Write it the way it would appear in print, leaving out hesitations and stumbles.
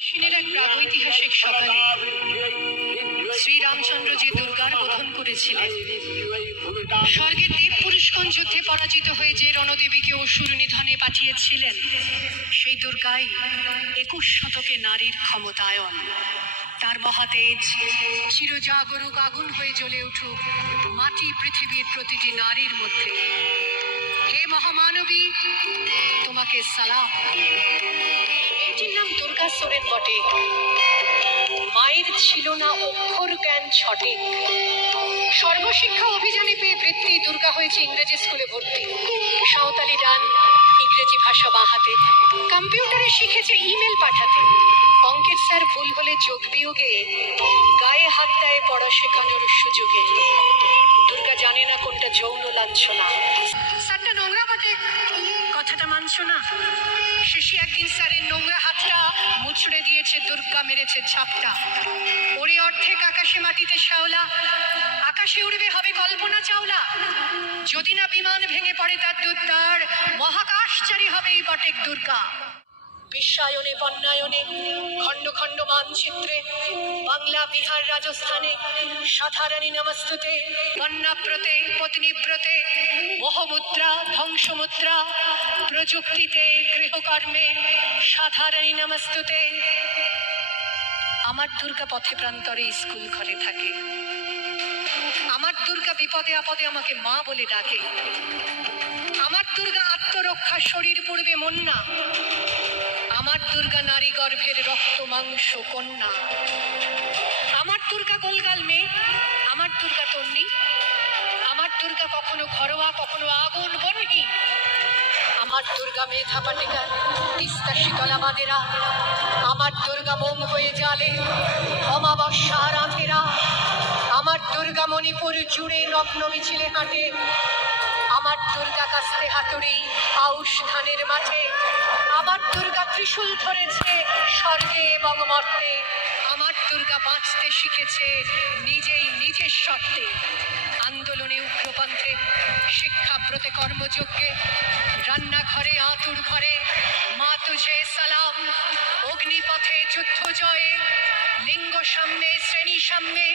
আশ্বিনের এক প্রাগৈতিহাসিক সকালে শ্রীরামচন্দ্র যে দুর্গার বোধন করেছিলেন, স্বর্গের দেব পুরুষগণ যুদ্ধে পরাজিত হয়ে যে রণদেবীকে অসুর নিধনে পাঠিয়েছিলেন, সেই দুর্গাই 21 শতকে নারীর ক্ষমতায়ন। তার মহাতেজ চিরজাগরুক আগুন হয়ে জ্বলে উঠুক মাটি পৃথিবীর প্রতিটি নারীর মধ্যে। হে মহামানবী, তোমাকে সালাম। মেয়েটির নাম দুর্গা সোরেন বটে। মায়ের ছিল না অক্ষর জ্ঞান ছটে। সর্বশিক্ষা অভিযানে পেয়ে বৃত্তি দুর্গা হয়েছে ইংরেজি স্কুলে ভর্তি। সাঁওতালি ডান, ইংরেজি ভাষা বাঁ হাতে। কম্পিউটারে শিখেছে ইমেল পাঠাতে। অঙ্কের স্যার ভুল হলে যোগ বিয়োগে গায়ে হাত দেয় পড়া শেখানোর সুযোগে। দুর্গা জানে না কোনটা যৌন লাঞ্ছনা। স্যারটা নোংরা বটে, কথাটা মানছো না? শেষে একদিন স্যারের নোংরা হাতটা মুচড়ে দিয়েছে দুর্গা, মেরেছে ঝাপটা। ওরে অর্ধেক আকাশে মাটিতে শ্যাওলা, আকাশে উড়বে হবে কল্পনা চাওলা। যদি না বিমান ভেঙে পড়ে তার দুদ্দার, মহাকাশচারী হবে এই বটেক দুর্গা। বিশ্বায়নে বন্যায়নে খণ্ড খণ্ড মানচিত্রে বাংলা বিহার রাজস্থানে সাধারণী নমস্তুতে। বন্যাব্রতে পত্নীব্রতে মোহমুদ্রা ধ্বংসমুদ্রা, প্রযুক্তিতে গৃহকর্মে সাধারণী নমস্তুতে। আমার দুর্গা পথে প্রান্তরে স্কুল ঘরে থাকে। আমার দুর্গা বিপদে আপদে আমাকে মা বলে ডাকে। আমার দুর্গা আত্মরক্ষা শরীর পূর্বে মন না। আমার দুর্গা নারী গর্ভের রক্ত মাংস কন্যা। আমার দুর্গা গোলগাল মেয়ে, আমার দুর্গা তন্নি। আমার দুর্গা কখনো ঘরোয়া কখনো আগুন বন্যি। আমার দুর্গা মেধা পাটিকার তিস্তা শীতলা বাদেরা। আমার দুর্গা মোম হয়ে জালে অমাবস্যা রাতেরা। আমার দুর্গা মণিপুর জুড়ে নগ্ন মিছিলে হাঁটে। আমার দুর্গা কাস্তে হাতুড়ি আউশ ধানের মাঠে। আমার দুর্গা ত্রিশূল ধরেছে স্বর্গে এবং মর্তে। আমার দুর্গা বাঁচতে শিখেছে নিজেই নিজের শর্তে। আন্দোলনে উগ্রপন্থে, শিক্ষাব্রতে কর্মযজ্ঞে, রান্নাঘরে আতুর ঘরে মা তুঝে সালাম। অগ্নিপথে যুদ্ধ জয়ে, লিঙ্গ সাম্যে শ্রেণী সাম্যে